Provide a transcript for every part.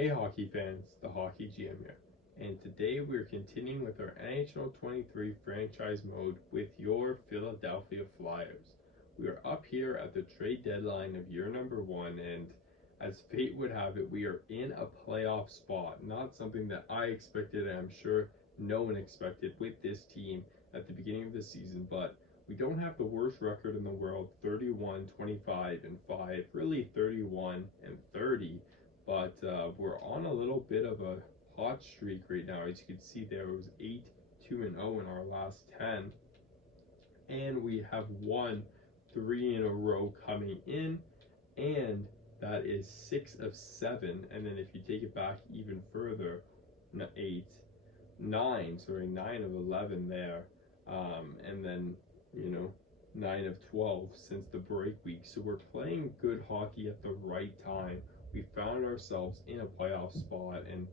Hey hockey fans, the Hockey GM here, and today we're continuing with our NHL 23 franchise mode with your Philadelphia Flyers. We are up here at the trade deadline of year number 1, and as fate would have it, we are in a playoff spot. Not something that I expected, and I'm sure no one expected with this team at the beginning of the season, but we don't have the worst record in the world, 31, 25, and 5, really 31 and 30. But we're on a little bit of a hot streak right now. As you can see there, it was 8-2-0 in our last 10. And we have won 3 in a row coming in. And that is 6 of 7. And then if you take it back even further, 9 of 11 there. And then, 9 of 12 since the break week. So we're playing good hockey at the right time. We found ourselves in a playoff spot, and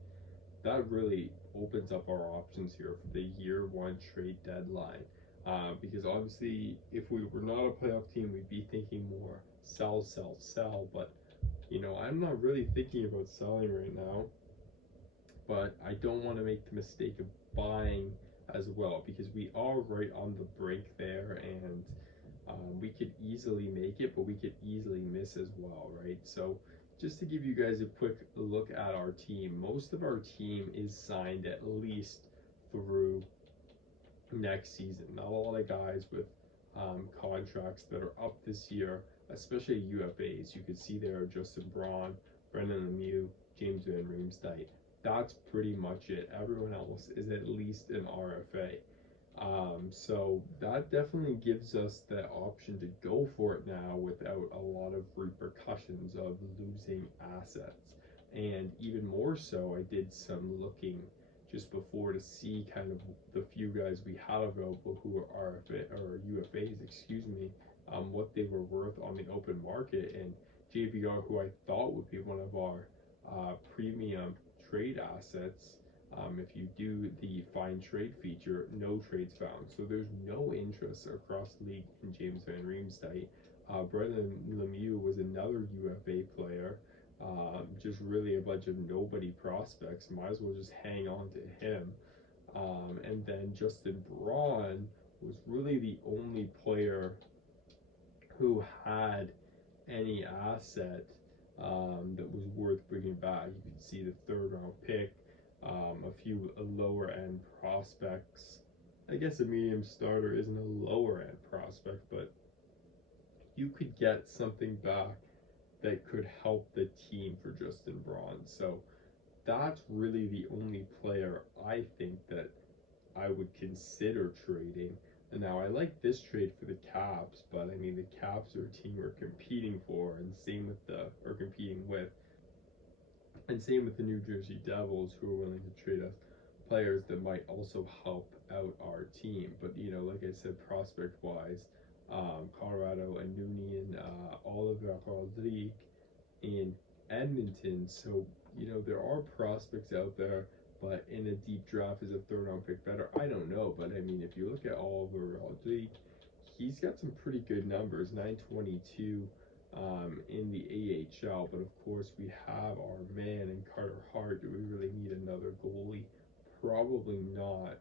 that really opens up our options here for the year 1 trade deadline. Because obviously, if we were not a playoff team, we'd be thinking more sell. But, I'm not really thinking about selling right now. But I don't want to make the mistake of buying as well, because we are right on the break there, and we could easily make it, but we could easily miss as well, right? So just to give you guys a quick look at our team, most of our team is signed at least through next season. Not a lot of guys with contracts that are up this year, especially UFAs. You can see there Justin Braun, Brendan Lemieux, James Van Riemsdyk. That's pretty much it. Everyone else is at least an RFA. So that definitely gives us the option to go for it now without a lot of repercussions of losing assets. And even more so, I did some looking just before to see kind of the few guys we had available who were RFA or UFAs, what they were worth on the open market. And JVR, who I thought would be one of our premium trade assets, if you do the find trade feature, no trades found. So there's no interest across the league in James Van Riemsdyk. Brendan Lemieux was another UFA player, just really a bunch of nobody prospects. Might as well just hang on to him. And then Justin Braun was really the only player who had any asset that was worth bringing back. You can see the 3rd round pick, a few lower end prospects. I guess a medium starter isn't a lower end prospect, but you could get something back that could help the team for Justin Braun. So that's really the only player I think that I would consider trading. And now I like this trade for the Caps, but I mean the Caps are a team we're competing for, and same with the New Jersey Devils, who are willing to trade us players that might also help out our team. But like I said, prospect wise, Colorado, Anunian, Oliver Rodrigue in Edmonton. So there are prospects out there, but in a deep draft, is a 3rd round pick better? I don't know, but I mean, if you look at Oliver Rodrigue, he's got some pretty good numbers, 922 in the AHL. But of course, we have our man in Carter Hart. Do we really need another goalie? Probably not.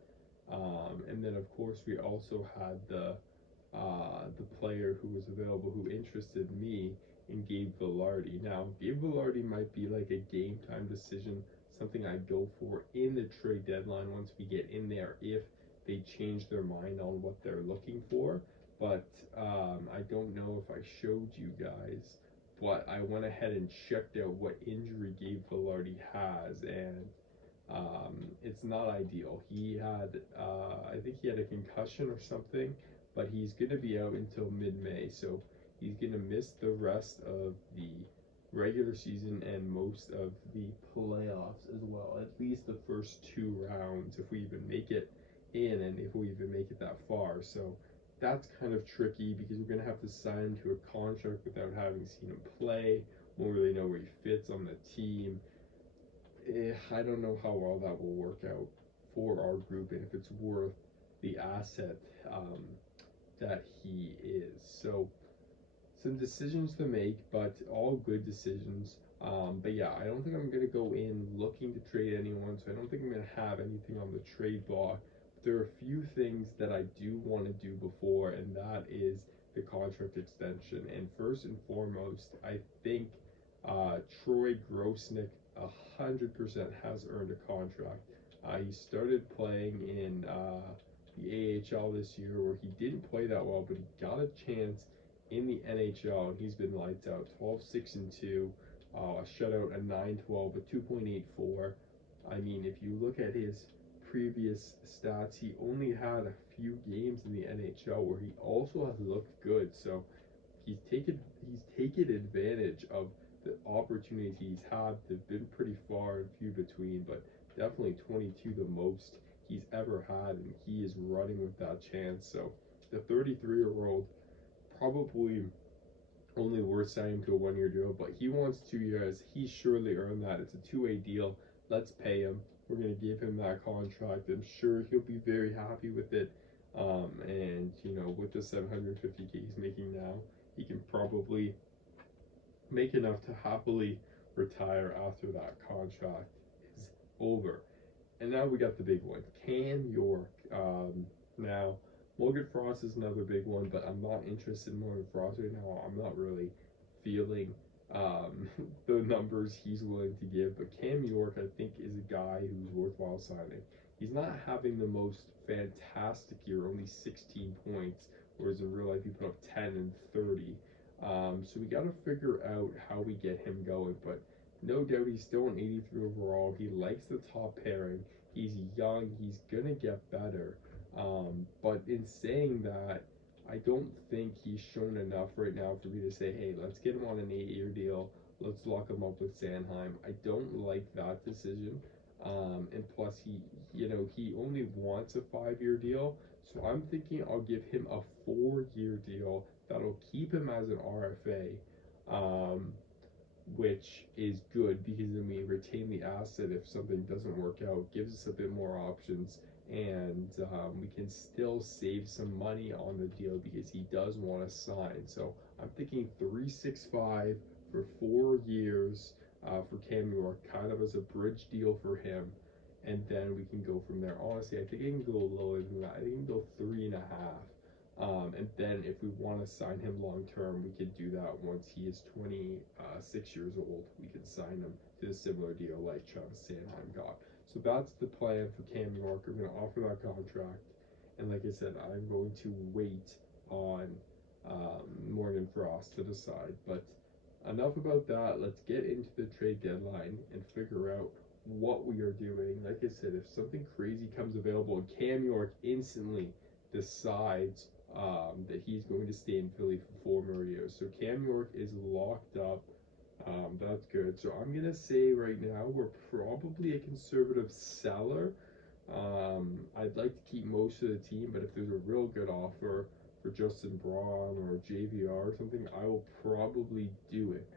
And then of course we also had the player who was available who interested me in Gabe Vilardi. Now Gabe Vilardi might be like a game time decision, something I'd go for in the trade deadline once we get in there, if they change their mind on what they're looking for. But I don't know if I showed you guys, but I went ahead and checked out what injury Gabe Vilardi has, and it's not ideal. He had, I think he had a concussion or something, but he's going to be out until mid-May, so he's going to miss the rest of the regular season and most of the playoffs as well, at least the first 2 rounds, if we even make it in, and if we even make it that far. So that's kind of tricky, because we're going to have to sign him to a contract without having seen him play. Won't really know where he fits on the team. I don't know how well that will work out for our group, and if it's worth the asset that he is. So some decisions to make, but all good decisions. But yeah, I don't think I'm gonna go in looking to trade anyone, so I don't think I'm gonna have anything on the trade block. But there are a few things that I do want to do before, and that is the contract extension. And first and foremost, I think Troy Grosnick 100% has earned a contract. He started playing in the AHL this year, where he didn't play that well, but he got a chance in the NHL, and he's been lights out. 12-6-2, a shutout, a 9-12, a 2.84. I mean, if you look at his previous stats, he only had a few games in the NHL where he also has looked good. So he's taken advantage of the opportunities he's had. They've been pretty far and few between, but definitely 22 the most he's ever had, and he is running with that chance. So the 33-year-old probably only worth signing to a 1 year deal, but he wants 2 years. He surely earned that. It's a two-way deal. Let's pay him. We're going to give him that contract. I'm sure he'll be very happy with it. And, with the 750K he's making now, he can probably make enough to happily retire after that contract is over. And now we got the big one, Cam York. Now, Morgan Frost is another big one, but I'm not interested in Morgan Frost right now. I'm not really feeling the numbers he's willing to give. But Cam York, I think, is a guy who's worthwhile signing. He's not having the most fantastic year, only 16 points, whereas in real life he put up 10 and 30. So we got to figure out how we get him going. But no doubt he's still an 83 overall. He likes the top pairing. He's young. He's going to get better. But in saying that, I don't think he's shown enough right now for me to say, hey, let's get him on an 8-year deal. Let's lock him up with Sanheim. I don't like that decision. And plus, he only wants a 5-year deal. So I'm thinking I'll give him a 4-year deal that'll keep him as an RFA. Which is good because then we retain the asset if something doesn't work out, gives us a bit more options, and we can still save some money on the deal because he does want to sign. So I'm thinking 365 for 4 years for Cam York, kind of as a bridge deal for him, and then we can go from there. Honestly, I think I can go lower than that. I think I can go 3.5. And then if we want to sign him long term, we could do that once he is 26 years old. We could sign him to a similar deal like Travis Sanheim got. So that's the plan for Cam York. We're going to offer that contract. And like I said, I'm going to wait on Morgan Frost to decide. But enough about that. Let's get into the trade deadline and figure out what we are doing. Like I said, if something crazy comes available and Cam York instantly decides that he's going to stay in Philly for 4 more years. So Cam York is locked up. That's good. So I'm going to say right now we're probably a conservative seller. I'd like to keep most of the team, but if there's a real good offer for Justin Braun or JVR or something, I will probably do it.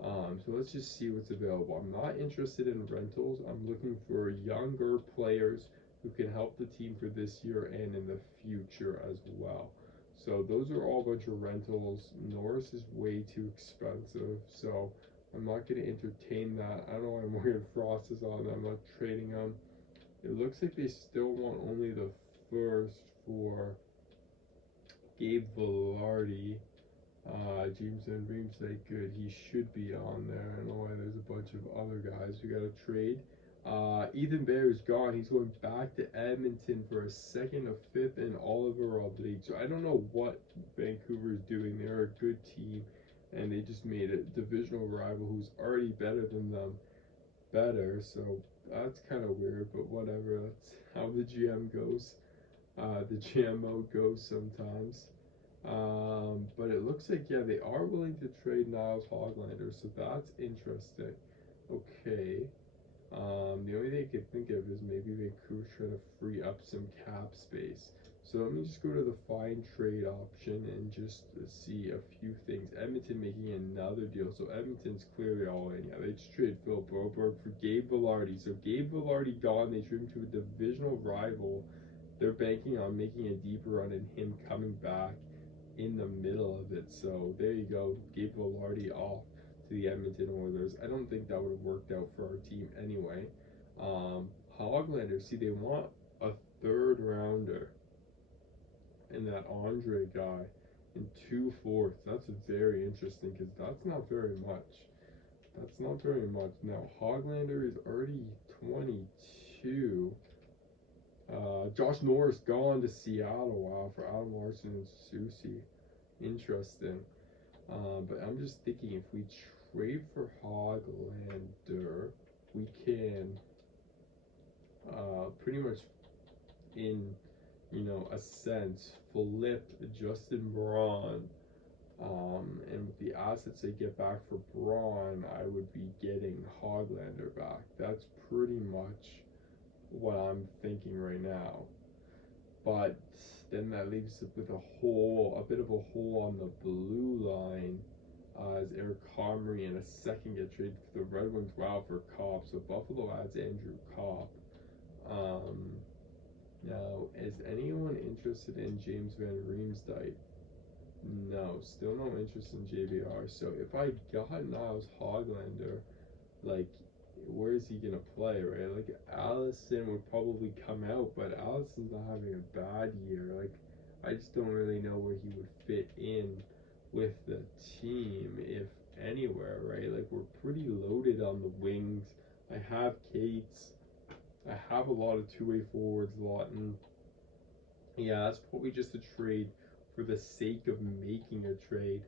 So let's just see what's available. I'm not interested in rentals. I'm looking for younger players who can help the team for this year and in the future as well. So those are all a bunch of rentals. Norris is way too expensive, so I'm not going to entertain that. I don't know why Morgan Frost is on. I'm not trading him. It looks like they still want only the first for Gabe Velarde. Jameson Reams like good. He should be on there. I don't know why there's a bunch of other guys we got to trade. Ethan Bear is gone. He's going back to Edmonton for a second, a fifth, and Oliver Rodrigue. So I don't know what Vancouver is doing. They're a good team, and they just made a divisional rival who's already better than them better. So that's kind of weird, but whatever. That's how the GM goes. The GMO goes sometimes. But it looks like, yeah, they are willing to trade Niles Hoglander, so that's interesting. Okay. The only thing I could think of is maybe Vancouver's trying to free up some cap space. So let me just go to the find trade option and just see a few things. Edmonton making another deal. So Edmonton's clearly all in. Yeah, they just traded Phil Broberg for Gabe Velarde. So Gabe Velarde gone. They traded him to a divisional rival. They're banking on making a deeper run and him coming back in the middle of it. So there you go. Gabe Velarde off to the Edmonton Oilers. I don't think that would have worked out for our team anyway. Hoglander, see, they want a third rounder and that Andre guy in 2/4. That's very interesting because that's not very much. That's not very much. Now, Hoglander is already 22. Josh Norris gone to Seattle. Wow, for Adam Larson and Susie. Interesting. But I'm just thinking if we trade for Hoglander, we can pretty much, in a sense, flip Justin Braun. And with the assets they get back for Braun, I would be getting Hoglander back. That's pretty much what I'm thinking right now. But then that leaves us with a bit of a hole on the blue line, as Eric Comrie and a second get traded for the Red Wings. Wow, for Copp. So Buffalo adds Andrew Copp. Now, is anyone interested in James Van Riemsdyk? No, still no interest in JVR. So if I got Niles Hoglander, like, where is he gonna play, right? Like, Allison would probably come out, but Allison's not having a bad year. Like, I just don't really know where he would fit in with the team, if anywhere, right? Like, we're pretty loaded on the wings. I have Cates. I have a lot of two-way forwards, Lawton. Yeah, that's probably just a trade for the sake of making a trade.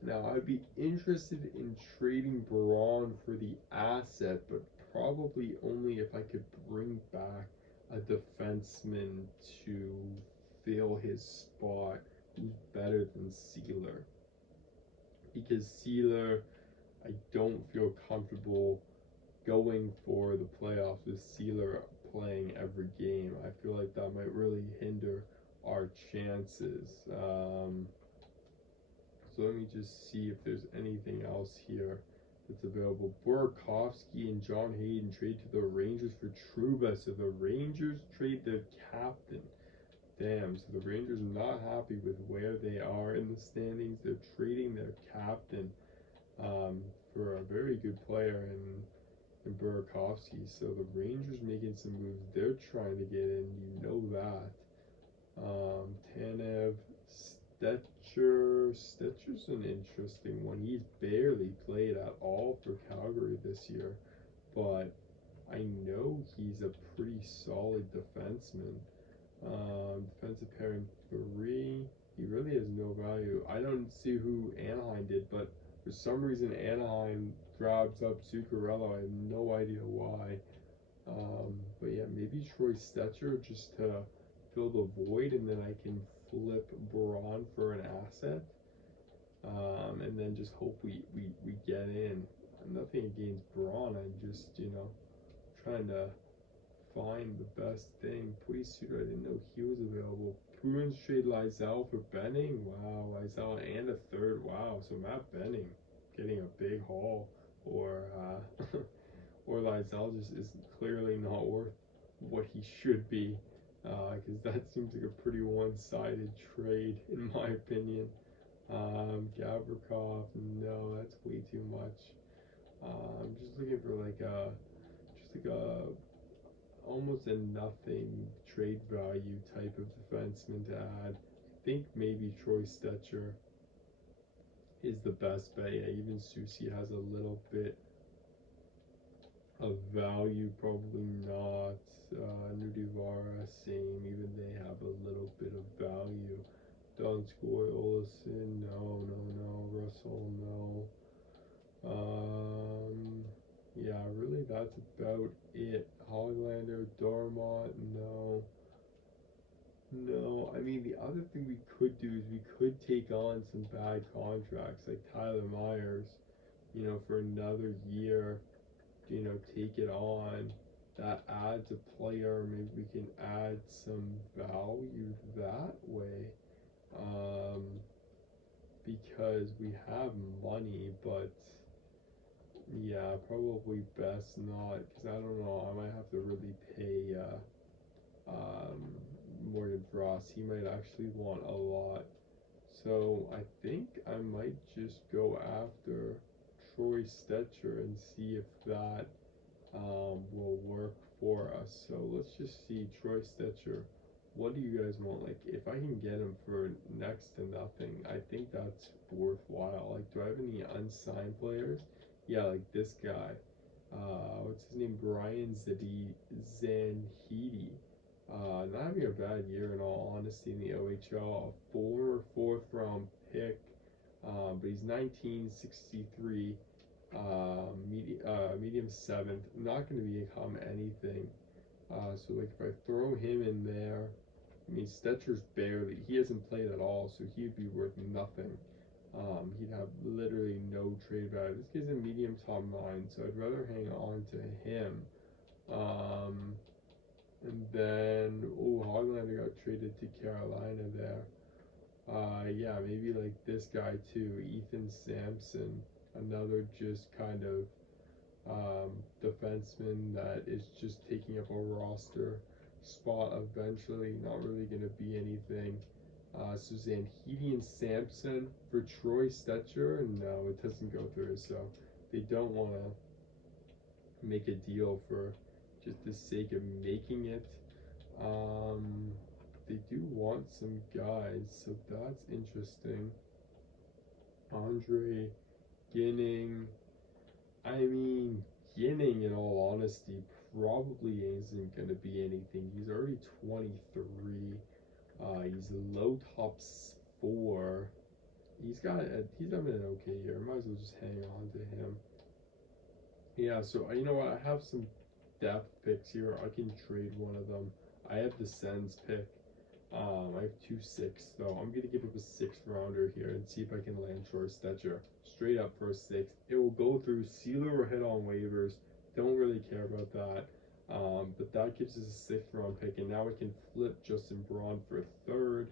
Now, I'd be interested in trading Braun for the asset, but probably only if I could bring back a defenseman to fill his spot who's better than Sealer. Because Sealer, I don't feel comfortable going for the playoffs with Sealer playing every game. I feel like that might really hinder our chances. So let me just see if there's anything else here that's available. Burakovsky and John Hayden trade to the Rangers for Trouba. So the Rangers trade their captain. Damn, so the Rangers are not happy with where they are in the standings. They're trading their captain for a very good player in Burakovsky. So the Rangers making some moves. They're trying to get in. You know that. Tanev, Stetcher's an interesting one. He's barely played at all for Calgary this year, but I know he's a pretty solid defenseman. Defensive pairing 3, he really has no value. I don't see who Anaheim did, but for some reason Anaheim grabs up Zuccarello. I have no idea why. But yeah, maybe Troy Stetcher just to fill the void, and then I can flip Braun for an asset, and then just hope we get in. Nothing against Braun, I'm just trying to find the best thing. Please, I didn't know he was available. Bruins trade Lysell for Benning. Wow, Lysell and a third. Wow, so Matt Benning getting a big haul, or Lysell just is clearly not worth what he should be. Because that seems like a pretty one-sided trade, in my opinion. Gavrikov, no, that's way too much. I'm just looking for like a almost a nothing trade value type of defenseman to add. I think maybe Troy Stetcher is the best bet. Yeah, even Susie has a little bit of value, probably not. Nudivara, same, even they have a little bit of value. Donskoy, Olsen, no. Russell, no. Yeah, really that's about it. Hoglander, Dormont, no. I mean, the other thing we could do is we could take on some bad contracts, like Tyler Myers, for another year, take it on. That adds a player. Maybe we can add some value that way, because we have money, but yeah, probably best not, because I don't know, I might have to really pay Morgan Frost. He might actually want a lot. So I think I might just go after Troy Stetcher and see if that will work for us. So let's just see Troy Stetcher. What do you guys want? Like, if I can get him for next to nothing, I think that's worthwhile. Like, do I have any unsigned players? Yeah, like this guy. What's his name? Brian Zanhidi. Not having a bad year in all honesty in the OHL. A former fourth round pick, but he's 1963. Medium seventh. Not going to become anything. So like if I throw him in there, I mean Stetcher's barely. He hasn't played at all, so he'd be worth nothing. He'd have literally no trade value. This guy's a medium top 9, so I'd rather hang on to him. And then Hoglander got traded to Carolina there. Yeah, maybe like this guy too, Ethan Sampson, another just kind of defenseman that is just taking up a roster spot eventually, not really going to be anything. Suzanne Heedy and Sampson for Troy Stetcher, and no, it doesn't go through, so they don't want to make a deal for just the sake of making it. They do want some guys, so that's interesting. Andre Ginning. I mean, Ginning, in all honesty, probably isn't going to be anything. He's already 23. He's low top 4. He's having an okay year. Might as well just hang on to him. Yeah, so you know what? I have some depth picks here. I can trade one of them. I have the Sens pick. I have 2-6, so I'm going to give up a 6th rounder here and see if I can land Troy Stetcher straight up for a 6th. It will go through. Sealer or hit on waivers. Don't really care about that. But that gives us a 6th round pick, and now we can flip Justin Braun for a 3rd,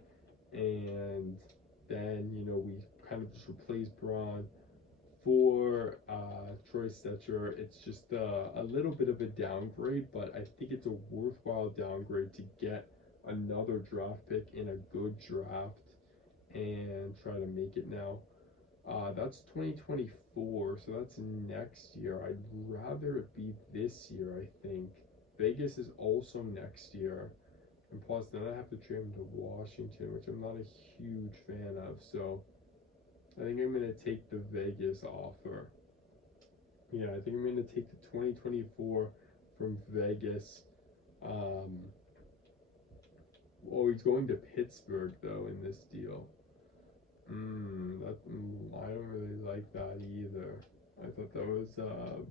and then, you know, we kind of just replace Braun for Troy Stetcher. It's just a little bit of a downgrade, but I think it's a worthwhile downgrade to get another draft pick in a good draft and try to make it now. That's 2024, so that's next year. I'd rather it be this year, I think. Vegas is also next year. And plus, then I have to trade him to Washington, which I'm not a huge fan of. So I think I'm going to take the Vegas offer. Yeah, I think I'm going to take the 2024 from Vegas. He's going to Pittsburgh, though, in this deal. I don't really like that either. I thought that was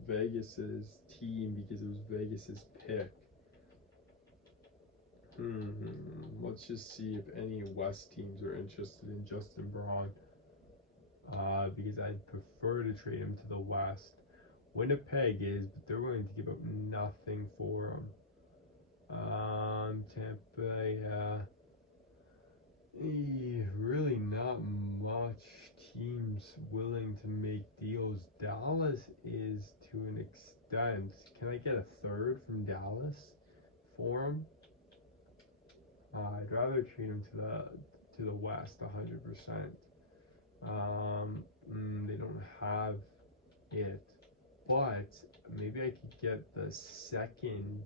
Vegas's team because it was Vegas's pick. Let's just see if any West teams are interested in Justin Braun. Because I'd prefer to trade him to the West. Winnipeg is, but they're willing to give up nothing for him. Tampa, yeah. Really not much teams willing to make deals. Dallas is to an extent. Can I get a 3rd from Dallas for him? I'd rather trade him to the West 100%. They don't have it, but maybe I could get the 2nd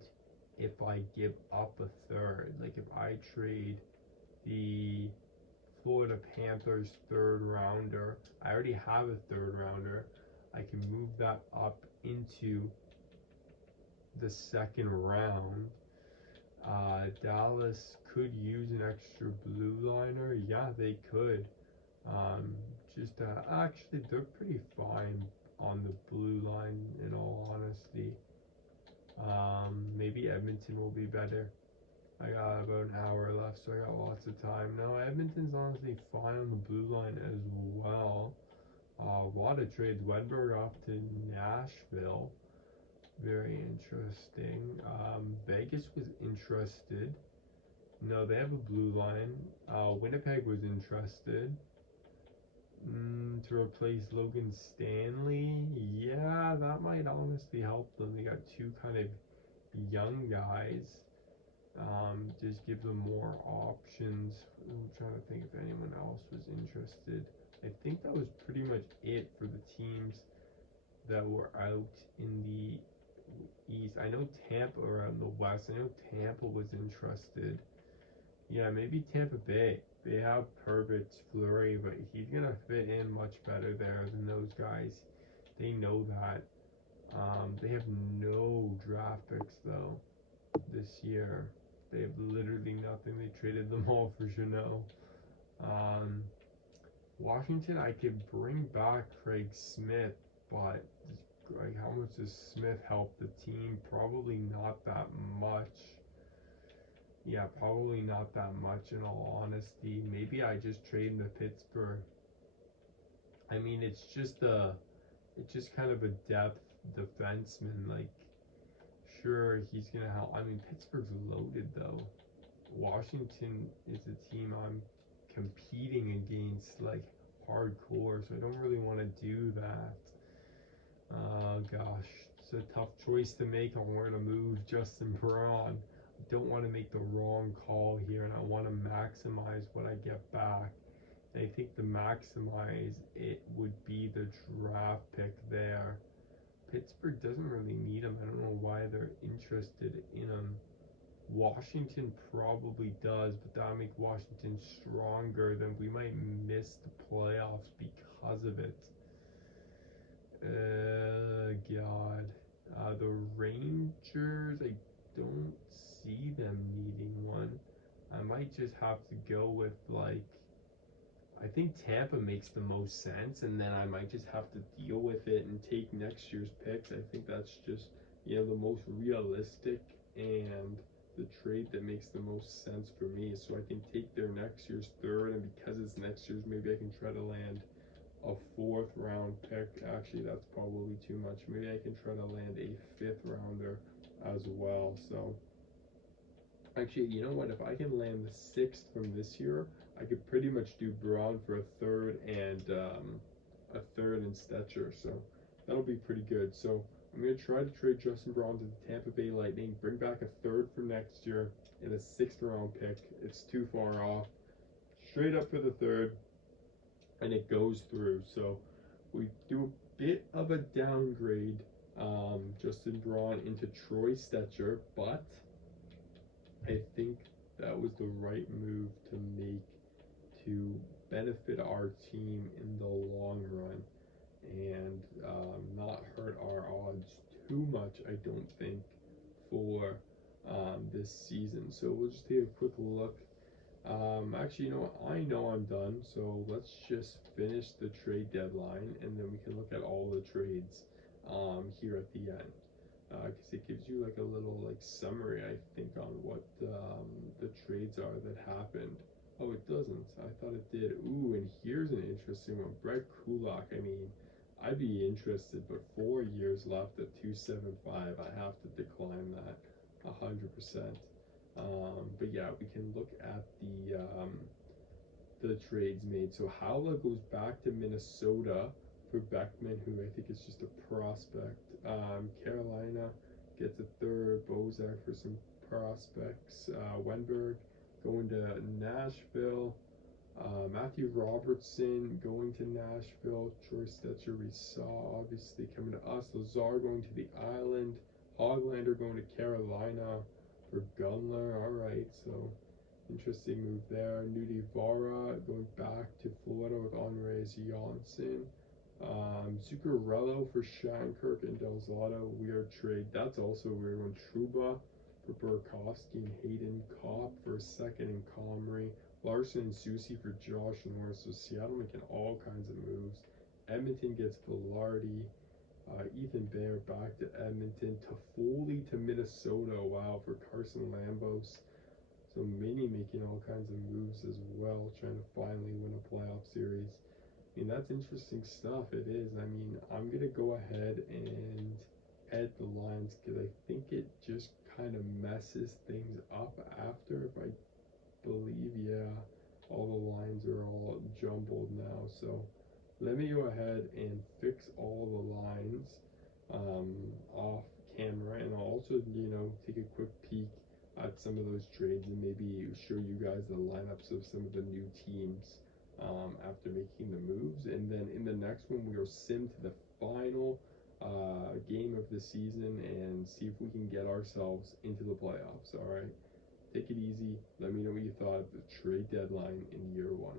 if I give up a 3rd. Like if I trade the Florida Panthers 3rd rounder, I already have a 3rd rounder. I can move that up into the 2nd round. Dallas could use an extra blue liner. Yeah, they could. Actually, they're pretty fine on the blue line, in all honesty. Maybe Edmonton will be better. I got about an hour left, so I got lots of time. No, Edmonton's honestly fine on the blue line as well. A lot of trades. Wedberg off to Nashville. Very interesting. Vegas was interested. No, they have a blue line. Winnipeg was interested. To replace Logan Stanley. Yeah, that might honestly help them. They got 2 kind of young guys. Just give them more options. I'm trying to think if anyone else was interested. I think that was pretty much it for the teams that were out in the East. I know Tampa or in the West. I know Tampa was interested. Yeah, maybe Tampa Bay. They have Purvis Fleury, but he's gonna fit in much better there than those guys. They know that. They have no draft picks though this year. They have literally nothing. They traded them all for Janelle. Um, Washington, I could bring back Craig Smith, but like, how much does Smith help the team? Probably not that much. Yeah, probably not that much in all honesty. Maybe I just trade him to Pittsburgh. I mean, it's just kind of a depth defenseman. Like, sure, he's gonna help. I mean, Pittsburgh's loaded though. Washington is a team I'm competing against like hardcore, so I don't really want to do that. Gosh, it's a tough choice to make on where to move Justin Braun. I don't want to make the wrong call here, and I want to maximize what I get back. And I think the maximize it would be the draft pick there. Pittsburgh doesn't really need him. I don't know why they're interested in him. Washington probably does, but that'll make Washington stronger. Then we might miss the playoffs because of it. God. The Rangers, I don't see them needing one. I might just have to go with, like, I think Tampa makes the most sense, and then I might just have to deal with it and take next year's picks. I think that's just, the most realistic and the trade that makes the most sense for me. So I can take their next year's third, and because it's next year's, maybe I can try to land a fourth round pick. Actually, that's probably too much. Maybe I can try to land a fifth rounder as well. So actually, you know what? If I can land the sixth from this year, I could pretty much do Braun for a third and Stetcher. So that'll be pretty good. So I'm gonna try to trade Justin Braun to the Tampa Bay Lightning, bring back a third for next year and a sixth round pick. It's too far off. Straight up for the third, and it goes through. So we do a bit of a downgrade, Justin Braun into Troy Stetcher, but I think that was the right move to make to benefit our team in the long run and not hurt our odds too much, I don't think, for this season. So we'll just take a quick look. Actually, you know what? I know I'm done, so let's just finish the trade deadline and then we can look at all the trades here at the end. Because it gives you like a little like summary, I think, on what the trades are that happened. Oh, it doesn't. I thought it did. Ooh, and here's an interesting one. Brett Kulak. I mean, I'd be interested, but 4 years left at 275. I have to decline that 100%. But yeah, we can look at the trades made. So Howla goes back to Minnesota for Beckman, who I think is just a prospect. Carolina gets a third. Bozak for some prospects. Wenberg going to Nashville. Matthew Robertson going to Nashville. Troy Stetcher we saw obviously coming to us. Lazar going to the Island. Hoglander going to Carolina for Gunler. Alright, so interesting move there. Nudi Vara going back to Florida with Andres Janssen. Zuccarello for Shankirk and Delzato. Weird trade. That's also a weird one. Truba for Burakovsky and Hayden Kopp for a second and Comrie. Larson and Susie for Josh Norris. So Seattle making all kinds of moves. Edmonton gets Velarde. Ethan Bear back to Edmonton. Toffoli to Minnesota. Wow, for Carson Lambos. So Mini making all kinds of moves as well, trying to finally win a playoff series. I mean, that's interesting stuff. It is. I mean, I'm going to go ahead and edit the lines because I think it just kind of messes things up after. If I believe, yeah, all the lines are all jumbled now. So let me go ahead and fix all the lines off camera, and I'll also, take a quick peek at some of those trades and maybe show you guys the lineups of some of the new teams after making the moves. And then in the next one, we'll sim to the final game of the season and see if we can get ourselves into the playoffs. All right, take it easy. Let me know what you thought of the trade deadline in year one.